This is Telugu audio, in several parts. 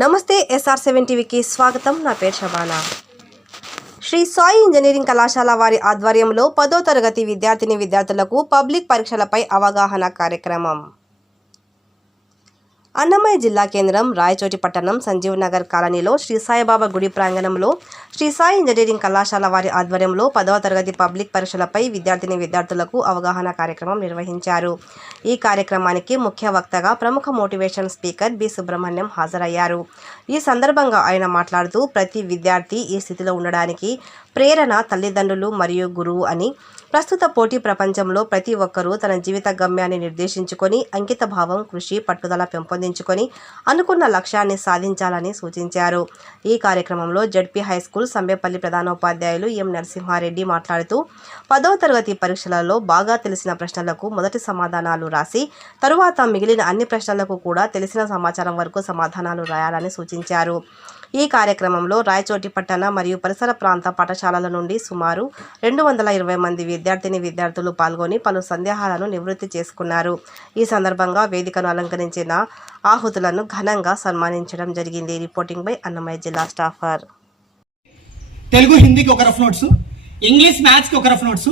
నమస్తే ఎస్ఆర్ సెవెన్ టీవీకి స్వాగతం. నా పేరు శబానా. శ్రీ సాయి ఇంజనీరింగ్ కళాశాల వారి ఆధ్వర్యంలో పదో తరగతి విద్యార్థిని విద్యార్థులకు పబ్లిక్ పరీక్షలపై అవగాహన కార్యక్రమం. అన్నమయ్య జిల్లా కేంద్రం రాయచోటి పట్టణం సంజీవ్ నగర్ కాలనీలో శ్రీ సాయిబాబా గుడి ప్రాంగణంలో శ్రీ సాయి ఇంజనీరింగ్ కళాశాల వారి ఆధ్వర్యంలో పదవ తరగతి పబ్లిక్ పరీక్షలపై విద్యార్థిని విద్యార్థులకు అవగాహన కార్యక్రమం నిర్వహించారు. ఈ కార్యక్రమానికి ముఖ్య వక్తగా ప్రముఖ మోటివేషన్ స్పీకర్ బి సుబ్రహ్మణ్యం హాజరయ్యారు. ఈ సందర్భంగా ఆయన మాట్లాడుతూ ప్రతి విద్యార్థి ఈ స్థితిలో ఉండడానికి ప్రేరణ తల్లిదండ్రులు మరియు గురువు అని ప్రస్తుత పోటీ ప్రపంచంలో ప్రతి ఒక్కరూ తన జీవిత గమ్యాన్ని నిర్దేశించుకొని అంకిత భావం కృషి పట్టుదల పెంపొందించుకొని అనుకున్న లక్ష్యాన్ని సాధించాలని సూచించారు. ఈ కార్యక్రమంలో జడ్పీ హై స్కూల్ సంబేపల్లి ప్రధానోపాధ్యాయులు ఎం నరసింహారెడ్డి మాట్లాడుతూ పదవ తరగతి పరీక్షలలో బాగా తెలిసిన ప్రశ్నలకు మొదటి సమాధానాలు రాసి తరువాత మిగిలిన అన్ని ప్రశ్నలకు కూడా తెలిసిన సమాచారం వరకు సమాధానాలు రాయాలని సూచించారు. ఈ కార్యక్రమంలో రాయచోటి పట్టణ మరియు పరిసర ప్రాంత పాఠశాలల నుండి సుమారు రెండు వందల ఇరవై మంది విద్యార్థిని విద్యార్థులు పాల్గొని పలు సందేహాలను నివృత్తి చేసుకున్నారు. ఈ సందర్భంగా వేదికను అలంకరించిన ఆహుతులను ఘనంగా సన్మానించడం జరిగింది. రిపోర్టింగ్ బై అన్నమయ్య జిల్లా స్టాఫర్. తెలుగు హిందీకి ఒక రఫ్ నోట్స్ ఇంగ్లీష్ మ్యాథ్స్కి ఒక రఫ్ నోట్స్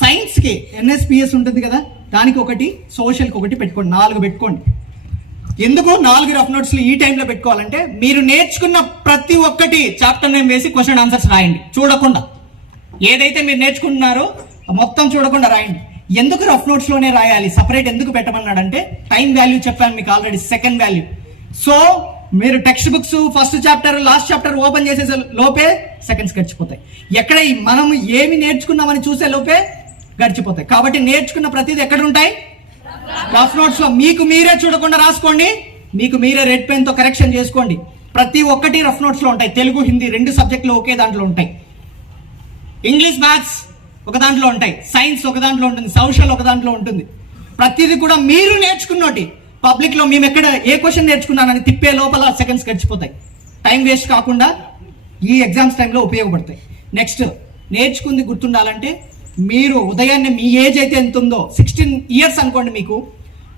సైన్స్కి ఎన్ఎస్పిఎస్ ఉంటుంది కదా దానికి ఒకటి సోషల్కి ఒకటి పెట్టుకోండి నాలుగు పెట్టుకోండి. ఎందుకు నాలుగు రఫ్ నోట్స్లు ఈ టైంలో పెట్టుకోవాలంటే మీరు నేర్చుకున్న ప్రతి ఒక్కటి చాప్టర్ నేమ్ వేసి క్వశ్చన్ ఆన్సర్స్ రాయండి. చూడకుండా. ఏదైతే మీరు నేర్చుకుంటున్నారో మొత్తం చూడకుండా రాయండి. ఎందుకు రఫ్ నోట్స్లోనే రాయాలి? సపరేట్ ఎందుకు పెట్టమన్నాడంటే టైం వాల్యూ చెప్పాను మీకు ఆల్రెడీ సెకండ్ వాల్యూ. సో మీరు text books first chapter last chapter open చేసే లోపే సెకండ్స్ గడిచిపోతాయి. ఎక్కడ మనం ఏమి నేర్చుకున్నామని చూసే లోపే గడిచిపోతాయి. కాబట్టి నేర్చుకున్న ప్రతిదీ ఎక్కడ ఉంటాయి? రఫ్ నోట్స్లో మీకు మీరే చూడకుండా రాసుకోండి. మీకు మీరే రెడ్ పెన్తో కరెక్షన్ చేసుకోండి. ప్రతి ఒక్కటి రఫ్ నోట్స్లో ఉంటాయి. తెలుగు హిందీ రెండు సబ్జెక్టులు ఒకే దాంట్లో ఉంటాయి. ఇంగ్లీష్ మ్యాథ్స్ ఒక దాంట్లో ఉంటాయి. సైన్స్ ఒక దాంట్లో ఉంటుంది. సోషల్ ఒక దాంట్లో ఉంటుంది. ప్రతిదీ కూడా మీరు నేర్చుకున్నోటి. పబ్లిక్లో మేము ఎక్కడ ఏ క్వశ్చన్ నేర్చుకున్నానని తిప్పే లోపల సెకండ్స్ గడిచిపోతాయి. టైం వేస్ట్ కాకుండా ఈ ఎగ్జామ్స్ టైంలో ఉపయోగపడతాయి. నెక్స్ట్ నేర్చుకుంది గుర్తుండాలంటే మీరు ఉదయాన్నే మీ ఏజ్ అయితే ఎంత ఉందో సిక్స్టీన్ ఇయర్స్ అనుకోండి మీకు.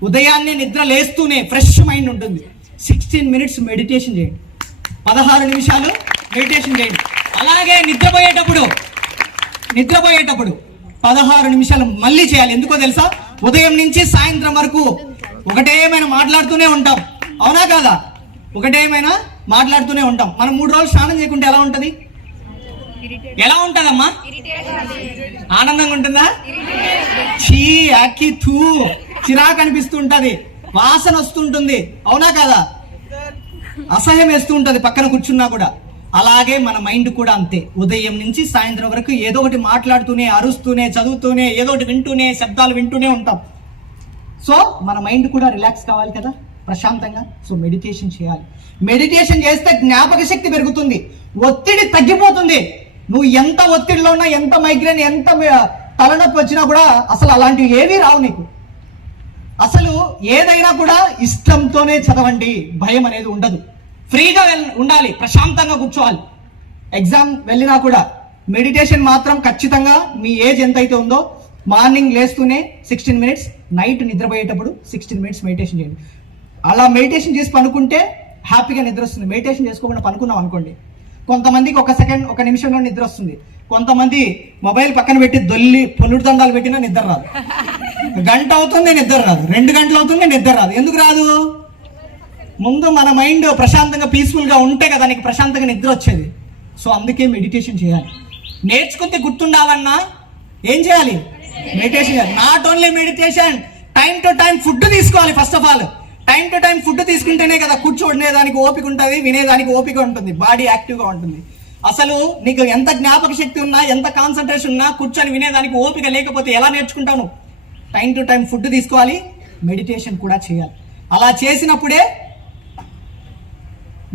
ఉదయాన్నే నిద్ర లేస్తూనే ఫ్రెష్ మైండ్ ఉంటుంది. సిక్స్టీన్ మినిట్స్ మెడిటేషన్ చేయండి. పదహారు నిమిషాలు మెడిటేషన్ చేయండి. అలాగే నిద్రపోయేటప్పుడు నిద్రపోయేటప్పుడు పదహారు నిమిషాలు మళ్ళీ చేయాలి. ఎందుకో తెలుసా? ఉదయం నుంచి సాయంత్రం వరకు ఒకటేమైనా మాట్లాడుతూనే ఉంటాం. అవునా కాదా? ఒకటేమైనా మాట్లాడుతూనే ఉంటాం. మనం మూడు రోజులు స్నానం చేయకుంటే ఎలా ఉంటది? ఎలా ఉంటదమ్మా? ఆనందంగా ఉంటుందా? చీ అక్కి తూ చిరాకు అనిపిస్తుంటది వాసన వస్తుంటుంది. అవునా కాదా? అసహ్యం వేస్తూ ఉంటుంది పక్కన కూర్చున్నా కూడా. అలాగే మన మైండ్ కూడా అంతే. ఉదయం నుంచి సాయంత్రం వరకు ఏదో ఒకటి మాట్లాడుతూనే అరుస్తూనే చదువుతూనే ఏదో ఒకటి వింటూనే శబ్దాలు వింటూనే ఉంటాం. సో మన మైండ్ కూడా రిలాక్స్ కావాలి కదా ప్రశాంతంగా. సో మెడిటేషన్ చేయాలి. మెడిటేషన్ చేస్తే జ్ఞాపక శక్తి పెరుగుతుంది. ఒత్తిడి తగ్గిపోతుంది. నువ్వు ఎంత ఒత్తిడిలో ఉన్నా ఎంత మైగ్రేన్ ఎంత తలనొప్పి వచ్చినా కూడా అసలు అలాంటివి ఏవీ రావు నీకు. అసలు ఏదైనా కూడా ఇష్టంతోనే చదవండి భయం అనేది ఉండదు. ఫ్రీగా వెల్- ఉండాలి ప్రశాంతంగా కూర్చోవాలి. ఎగ్జామ్ వెళ్ళినా కూడా మెడిటేషన్ మాత్రం ఖచ్చితంగా మీ ఏజ్ ఎంత అయితే ఉందో మార్నింగ్ లేస్తూనే సిక్స్టీన్ మినిట్స్ నైట్ నిద్రపోయేటప్పుడు సిక్స్టీన్ మినిట్స్ మెడిటేషన్ చేయండి. అలా మెడిటేషన్ చేసి పనుకుంటే హ్యాపీగా నిద్ర వస్తుంది. మెడిటేషన్ చేసుకోకుండా పనుకున్నాం అనుకోండి కొంతమందికి ఒక సెకండ్ ఒక నిమిషంలో నిద్ర వస్తుంది. కొంతమంది మొబైల్ పక్కన పెట్టి దొల్లి పొల్లుడు దండాలు పెట్టినా నిద్ర రాదు. గంట అవుతుంది నిద్ర రాదు. రెండు గంటలు అవుతుంది నిద్ర రాదు. ఎందుకు రాదు? ముందు మన మైండ్ ప్రశాంతంగా పీస్ఫుల్గా ఉంటే కదా నీకు ప్రశాంతంగా నిద్ర వచ్చేది. సో అందుకే మెడిటేషన్ చేయాలి. నేర్చుకుంటే గుర్తుండాలన్నా ఏం చేయాలి? మెడిటేషన్ చేయాలి. Not only meditation time to time food తీసుకోవాలి first of all. Time to time food తీసుకుంటేనే కదా కూర్చోనేదానికి ఓపిక ఉంటుంది వినేదానికి ఓపిక ఉంటుంది బాడీ యాక్టివ్గా ఉంటుంది. అసలు నీకు ఎంత జ్ఞాపక శక్తి ఉన్నా ఎంత కాన్సన్ట్రేషన్ ఉన్నా కూర్చొని వినేదానికి ఓపిక లేకపోతే ఎలా నేర్చుకుంటావు నువ్వు? టైం టు టైం ఫుడ్ తీసుకోవాలి మెడిటేషన్ కూడా చేయాలి. అలా చేసినప్పుడే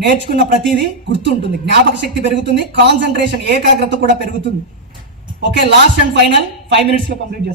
నేర్చుకున్న ప్రతిదీ గుర్తుంటుంది జ్ఞాపక శక్తి పెరుగుతుంది కాన్సన్ట్రేషన్ ఏకాగ్రత కూడా పెరుగుతుంది. Okay last and final five మినిట్స్లో కంప్లీట్ చేస్తాం.